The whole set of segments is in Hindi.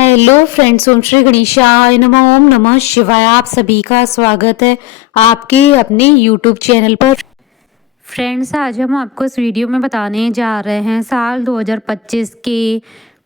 हेलो फ्रेंड्स, ओम श्री गणेशाय नमः। ओम नमः शिवाय। आप सभी का स्वागत है आपके अपने यूट्यूब चैनल पर। फ्रेंड्स, आज हम आपको इस वीडियो में बताने जा रहे हैं साल 2025 के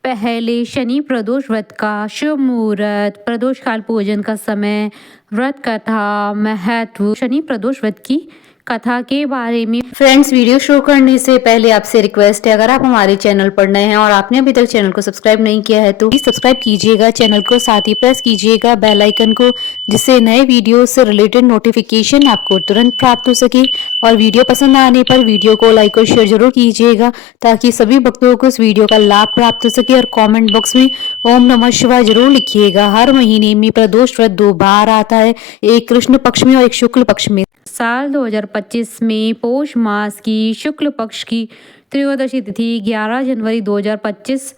पहले शनि प्रदोष व्रत का शुभ मुहूर्त, प्रदोष काल पूजन का समय, व्रत कथा, महत्व, शनि प्रदोष व्रत की कथा के बारे में। फ्रेंड्स, वीडियो शुरू करने से पहले आपसे रिक्वेस्ट है, अगर आप हमारे चैनल पर नए हैं और आपने अभी तक चैनल को सब्सक्राइब नहीं किया है तो प्लीज सब्सक्राइब कीजिएगा चैनल को, साथ ही प्रेस कीजिएगा बेल आइकन को, जिससे नए वीडियो से रिलेटेड नोटिफिकेशन आपको तुरंत प्राप्त हो सके। और वीडियो पसंद आने पर वीडियो को लाइक और शेयर जरूर कीजिएगा, ताकि सभी भक्तों को इस वीडियो का लाभ प्राप्त हो सके। और कमेंट बॉक्स में ओम नमः शिवाय जरूर लिखिएगा। हर महीने में प्रदोष व्रत 2 बार आता है, एक कृष्ण पक्ष में और एक शुक्ल पक्ष में। साल 2025 में पौष मास की शुक्ल पक्ष की त्रयोदशी तिथि 11 जनवरी 2025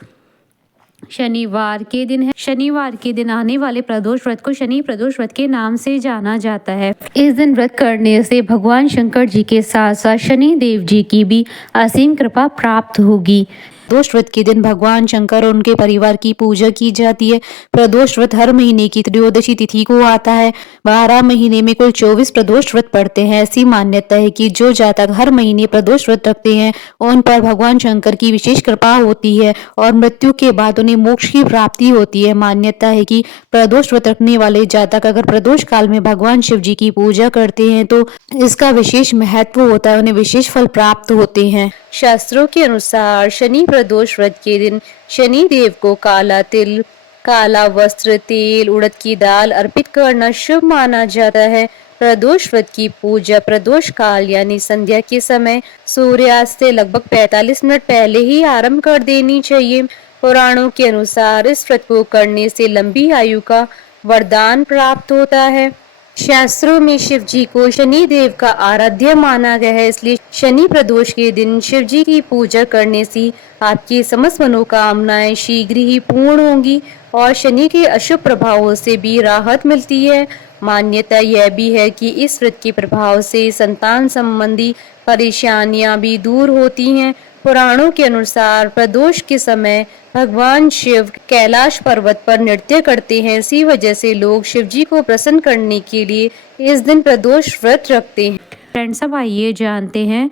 शनिवार के दिन है। शनिवार के दिन आने वाले प्रदोष व्रत को शनि प्रदोष व्रत के नाम से जाना जाता है। इस दिन व्रत करने से भगवान शंकर जी के साथ साथ शनि देव जी की भी असीम कृपा प्राप्त होगी। प्रदोष व्रत के दिन भगवान शंकर और उनके परिवार की पूजा की जाती है। प्रदोष व्रत हर महीने की त्रयोदशी तिथि को आता है। 12 महीने में कुल 24 प्रदोष व्रत पड़ते हैं। ऐसी मान्यता है कि जो जातक हर महीने प्रदोष व्रत रखते हैं उन पर भगवान शंकर की विशेष कृपा होती है और मृत्यु के बाद उन्हें मोक्ष की प्राप्ति होती है। मान्यता है कि प्रदोष व्रत रखने वाले जातक अगर प्रदोष काल में भगवान शिव जी की पूजा करते हैं तो इसका विशेष महत्व होता है, उन्हें विशेष फल प्राप्त होते हैं। शास्त्रों के अनुसार शनि प्रदोष व्रत के दिन शनि देव को काला तिल, काला वस्त्र, तेल, उड़द की दाल अर्पित करना शुभ माना जाता है। प्रदोष व्रत की पूजा प्रदोष काल यानी संध्या के समय सूर्यास्त से लगभग 45 मिनट पहले ही आरंभ कर देनी चाहिए। पुराणों के अनुसार इस व्रत को करने से लंबी आयु का वरदान प्राप्त होता है। शास्त्रों में शिव जी को शनि देव का आराध्य माना गया है, इसलिए शनि प्रदोष के दिन शिव जी की पूजा करने से आपकी समस्त मनोकामनाएं शीघ्र ही पूर्ण होंगी और शनि के अशुभ प्रभावों से भी राहत मिलती है। मान्यता यह भी है कि इस व्रत के प्रभाव से संतान संबंधी परेशानियां भी दूर होती हैं। पुराणों के अनुसार प्रदोष के समय भगवान शिव कैलाश पर्वत पर नृत्य करते हैं। इसी वजह से लोग शिव जी को प्रसन्न करने के लिए इस दिन प्रदोष व्रत रखते हैं। फ्रेंड्स, अब आइए जानते हैं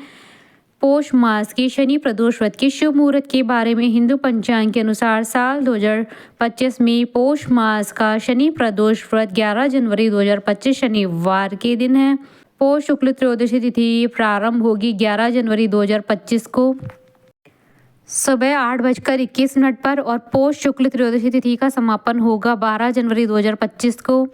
पौष मास के शनि प्रदोष व्रत के शुभ मुहूर्त के बारे में। हिंदू पंचांग के अनुसार साल 2025 में पौष मास का शनि प्रदोष व्रत 11 जनवरी 2025 शनिवार के दिन है। पौष शुक्ल त्रयोदशी तिथि प्रारंभ होगी 11 जनवरी 2025 को सुबह 8:21 पर और पौष शुक्ल त्रयोदशी तिथि का समापन होगा 12 जनवरी 2025 को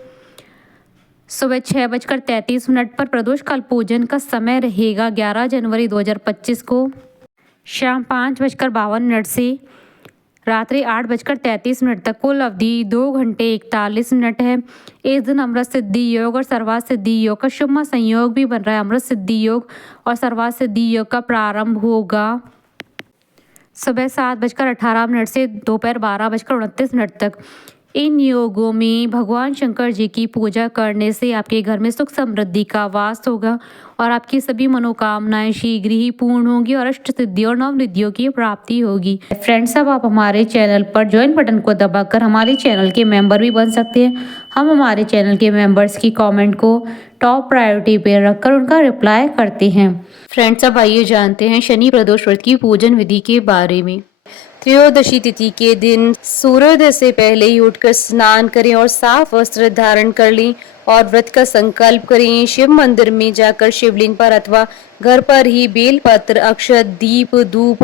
सुबह 6:33 पर। प्रदोष काल पूजन का समय रहेगा 11 जनवरी 2025 को शाम 5:52 से रात्रि 8:33 तक। कुल अवधि 2 घंटे 41 मिनट है। इस दिन अमृत सिद्धि योग और सर्वार्थ सिद्धि योग का शुभ संयोग भी बन रहा है। अमृत सिद्धि योग और सर्वार्थ सिद्धि योग का प्रारंभ होगा सुबह 7:18 से दोपहर 12:29 तक। इन योगों में भगवान शंकर जी की पूजा करने से आपके घर में सुख समृद्धि का वास होगा और आपकी सभी मनोकामनाएं शीघ्र ही पूर्ण होंगी और अष्ट सिद्धि और नव निधियों की प्राप्ति होगी। फ्रेंड्स, अब आप हमारे चैनल पर ज्वाइन बटन को दबाकर हमारे चैनल के मेंबर भी बन सकते हैं। हम हमारे चैनल के मेंबर्स की कमेंट को टॉप प्रायोरिटी पे रखकर उनका रिप्लाई करते हैं। फ्रेंड्स, अब आइए जानते हैं शनि प्रदोष व्रत की पूजन विधि के बारे में। त्रयोदशी तिथि के दिन सूर्योदय से पहले ही उठकर स्नान करें और साफ वस्त्र धारण कर लें और व्रत का संकल्प करें। शिव मंदिर में जाकर शिवलिंग पर अथवा घर पर ही बेलपत्र, अक्षत, दीप, धूप,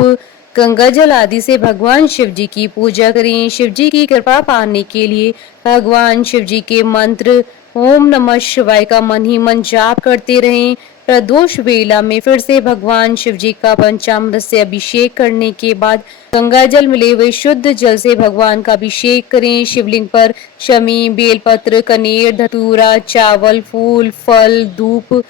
गंगा जल आदि से भगवान शिव जी की पूजा करें। शिव जी की कृपा पाने के लिए भगवान शिव जी के मंत्र ओम नमः शिवाय का मन ही मन जाप करते रहें। प्रदोष वेला में फिर से भगवान शिव जी का पंचामृत से अभिषेक करने के बाद गंगा जल मिले हुए शुद्ध जल से भगवान का अभिषेक करें। शिवलिंग पर शमी, बेलपत्र, कनेर, धतूरा, चावल, फूल, फल, धूप,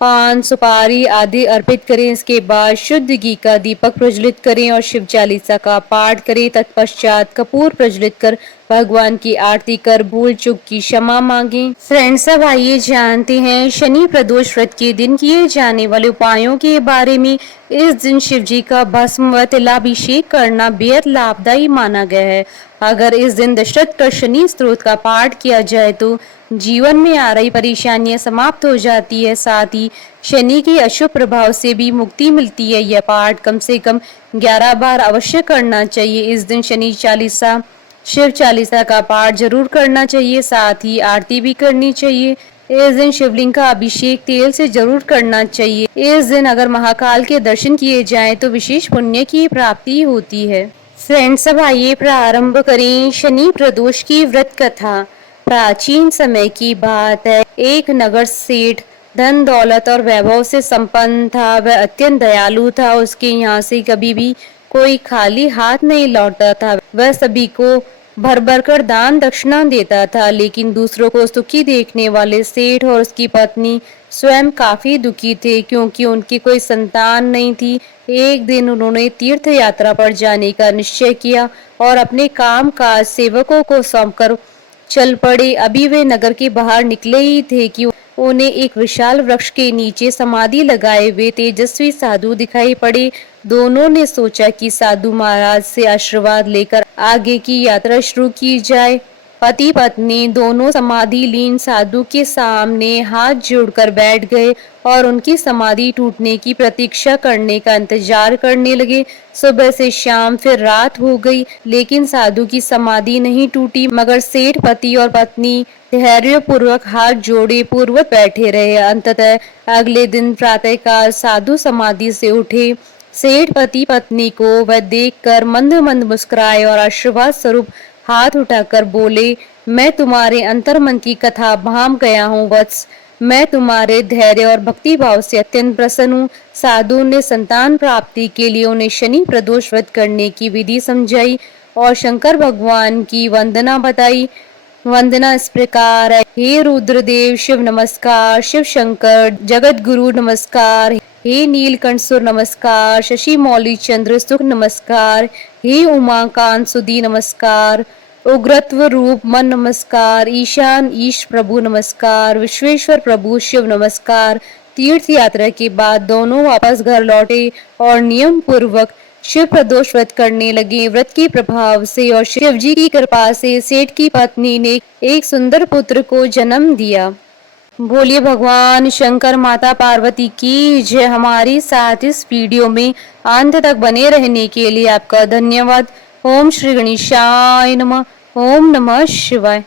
पान, सुपारी आदि अर्पित करें। इसके बाद शुद्ध घी का दीपक प्रज्वलित करें और शिव चालीसा का पाठ करें। तत्पश्चात कपूर प्रज्वलित कर भगवान की आरती कर भूल चूक की क्षमा मांगे। फ्रेंड्स, अब आइए जानते हैं शनि प्रदोष व्रत के दिन किए जाने वाले उपायों के बारे में। इस दिन शिव जी का भस्म व तिलाभिषेक करना बेहद लाभदायी माना गया है। अगर इस दिन दशरथ कर शनि स्त्रोत का पाठ किया जाए तो जीवन में आ रही परेशानियां समाप्त हो जाती है। साथ ही शनि के अशुभ प्रभाव से भी मुक्ति मिलती है। यह पाठ कम से कम 11 बार अवश्य करना चाहिए। इस दिन शनि चालीसा, शिव चालीसा का पाठ जरूर करना चाहिए। साथ ही आरती भी करनी चाहिए। इस दिन शिवलिंग का अभिषेक तेल से जरूर करना चाहिए। इस दिन अगर महाकाल के दर्शन किए जाएं तो विशेष पुण्य की प्राप्ति होती है। फ्रेंड्स, अब आइए प्रारंभ करें शनि प्रदोष की व्रत कथा। प्राचीन समय की बात है, एक नगर सेठ धन दौलत और वैभव से संपन्न था। वह अत्यंत दयालु था। उसके यहाँ से कभी भी कोई खाली हाथ नहीं लौटता था। वह सभी को भर भर कर दान दक्षिणा देता था। लेकिन दूसरों को सुखी देखने वाले सेठ और उसकी पत्नी स्वयं काफी दुखी थे, क्योंकि उनकी कोई संतान नहीं थी। एक दिन उन्होंने तीर्थ यात्रा पर जाने का निश्चय किया और अपने काम काज सेवकों को सौंपकर चल पड़े। अभी वे नगर के बाहर निकले ही थे कि उन्हें एक विशाल वृक्ष के नीचे समाधि लगाए हुए तेजस्वी साधु दिखाई पड़े। दोनों ने सोचा कि साधु महाराज से आशीर्वाद लेकर आगे की यात्रा शुरू की जाए। पति पत्नी दोनों समाधि लीन साधु के सामने हाथ जोड़कर बैठ गए और उनकी समाधि टूटने की प्रतीक्षा करने का इंतजार करने लगे। सुबह से शाम फिर रात हो गई, लेकिन साधु की समाधि नहीं टूटी। मगर सेठ पति और पत्नी धैर्य पूर्वक हाथ जोड़े पूर्वक बैठे रहे। अंततः अगले दिन प्रातःकाल साधु समाधि से उठे। सेठ पति पत्नी को वह देखकर मंद मंद मुस्कुराए और आशीर्वाद स्वरूप हाथ उठाकर बोले, मैं तुम्हारे अंतर्मन की कथा भांप गया हूँ वत्स। मैं तुम्हारे धैर्य और भक्ति भाव से अत्यंत प्रसन्न हूँ। साधु ने संतान प्राप्ति के लिए उन्हें शनि प्रदोष व्रत करने की विधि समझाई और शंकर भगवान की वंदना बताई। वंदना इस प्रकार है, हे रुद्रदेव शिव नमस्कार, शिव शंकर जगत गुरु नमस्कार, हे नीलकंठसुर नमस्कार, शशि मौली चंद्र सुख नमस्कार, हे उमाकांत सुधी नमस्कार, उग्रत्व रूप मन नमस्कार, ईशान ईश प्रभु नमस्कार, विश्वेश्वर प्रभु शिव नमस्कार। तीर्थ यात्रा के बाद दोनों वापस घर लौटे और नियम पूर्वक शिव प्रदोष व्रत करने लगे। व्रत के प्रभाव से और शिव जी की कृपा से सेठ की पत्नी ने एक सुंदर पुत्र को जन्म दिया। बोलिए भगवान शंकर माता पार्वती की जय। हमारी साथ इस वीडियो में अंत तक बने रहने के लिए आपका धन्यवाद। ओम श्री गणेशाय नमः। ओम नमः शिवाय।